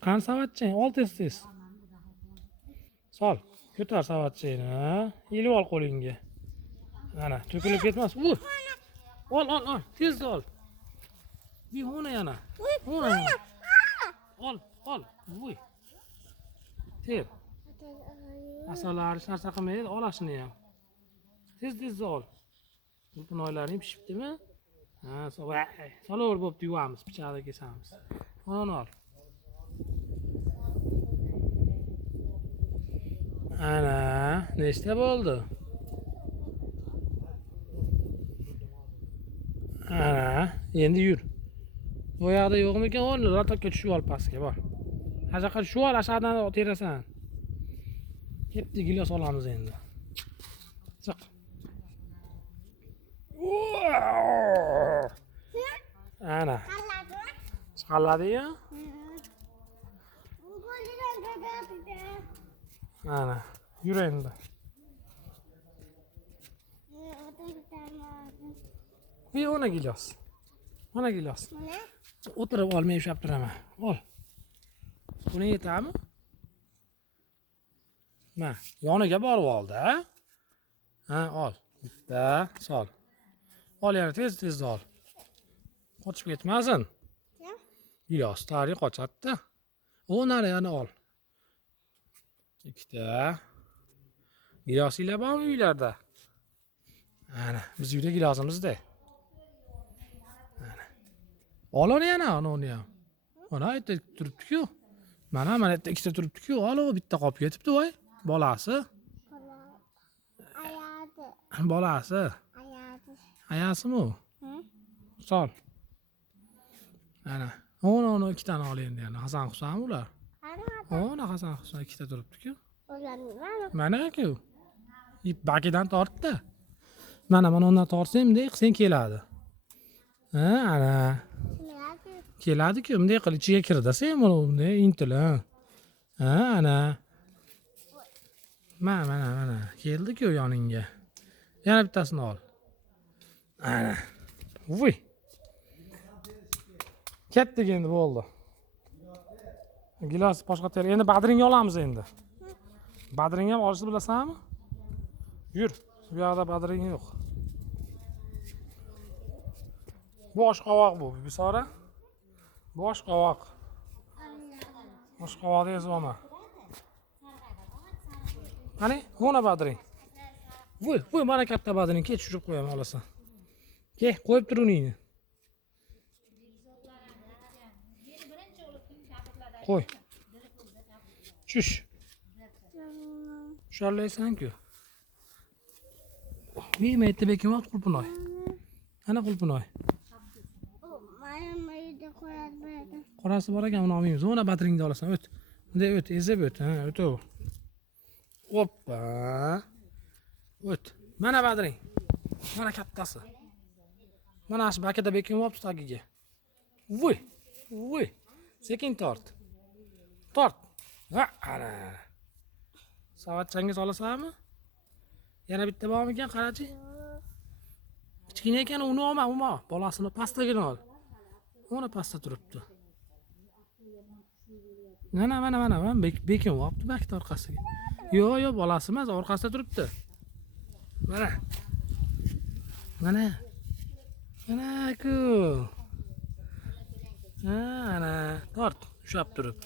Qani savatchang, ol tez. Sol. Ko'tar savatchangni, ha? Ilib ol qo'lingga. Mana, to'kilib ketmas. Ol. Tez ol. Bir hona yana. Hona yana. Ol. Vuy. Ter. Asalari sharsa qilmaydi, ol ashini ham. Tez ol. Qulpunoylaring pishibdimi? Ha, solaver bo'pti, yuvamiz, pichoqda kesamiz. Ol. Ana, nechta bo'ldi? Ana, endi yur. Bu yoqda yo'qmikan, o'rni lotokka tushib ol pastga, bor. Hajaqa tushib ol, aşağıdan terasan. Ketdi, gilos olamiz endi. Chiq. Ana. Chiqaladi-yu. Ana, yur endi. Bir ona gilos. Mana gilos. O'tirib olmay ushlab turaman. Ol. Buni yetami? Ma, yoniga borib oldi, ha? Ha, ol. Bitta, sol. Ol yana tez ol. Qochib ketmasin. Gilos tari qochadi. O'nari yana ol. Ikkita. Gilosinglar bormi uylarda? Ana, biz uyda gilosimizda. Ana. Ol yana uni ham. Mana yerda turibdi-ku. Mana yerda ikkita turibdi-ku. Ol, bitta qolib ketibdi, voy. Bolasi. Bolasi. Ayasimi? Sol. Ana. Ona ikkitani ol endi yana. Hasan Husan ular. Ona Hasan Husan ikkita turibdi-ku. Mana-ku. Ip bakidan tortdi. Mana undan tortsam-da, sen keladi. Ha, ana. Keladi-ku, bunday qilib ichiga kirdi, sen bunday intil, ha, ana. Mana, keldi-ku yoningga. Yana bittasini ol. Ana. Vuy. Ketdik endi bo'ldi. Gilos boshqa ter. Endi badringni olamiz endi. Badring ham olishni bilasanmi? Yur. Bu yoqda badring yo'q. Bosh qovoq bu, Bisora. Bosh qovoq. Bosh qovoqni yezib olma. Qani, mana badring. Vuy, mana katta badring, ket tushirib qo'yaman olasan. Ke, qo'yib tur uningni. Qo'y. Tush. Sharlaysan-ku. Yemaydi bekim vaqt qulpunoy. Ana qulpunoy. Qorasi bor ekan, uni olmaymiz. Ona badringni olasan, o't. Bunday o't, ezib o't, ha, o'taver. Hoppa. O't. Mana badring. Mana kattasi. Mana shu bakada bekim olib tagiga. Vuy. Sekin tort. Ha, ana. Savatchangiz olasanmi? Yana bitta bormikan, qarachi. Kichkina ekan, uni olma. Bolasini pastagina ol. Ona pastda turibdi. Mana, bekim olibdi bakda orqasiga. Yo'q, bolasi emas, orqasida turibdi. Mana-ku. Ha, ana, tort, ushlab turib.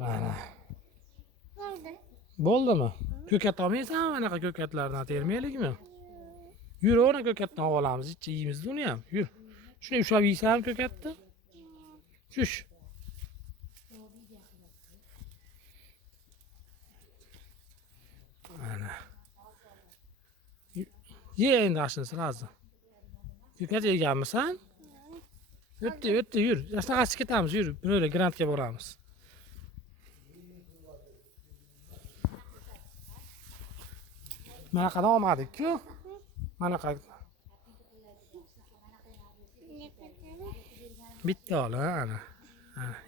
Mana. Bo'ldimi? Ko'kat olmaysanmi? Anaqa ko'katlardan termaylikmi? Yur, ona ko'katdan olamiz, ichcha yeymiz uni ham. Yur. Shuni ushlab yeysanmi ko'katni? Tush. Ana. Ye endi ashini sirazi. Ko'kat yeganmisan? O'tdi, yur. Yashnaqasi ketamiz, yur. Böyle grantga boramiz. Mana qada olmadik-ku. Mana qada. Bitta ol, ana.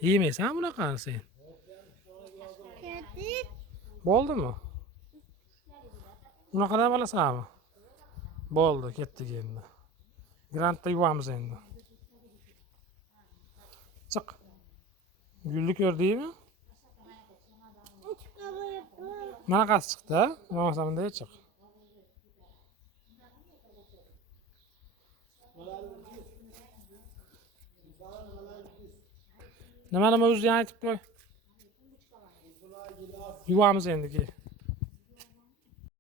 Yemaysan bunaqani sen? Bo'ldimi? Bunaqadan olasanmi? Bo'ldi, ketdik endi. Grantda yuvamiz endi. Chiq. Gulni ko'rdingmi? Bunaqasi chiqdi, bo'lmasa bunday chiq. Nima o'zing aytib qo'y. Yuvamiz endi keyin.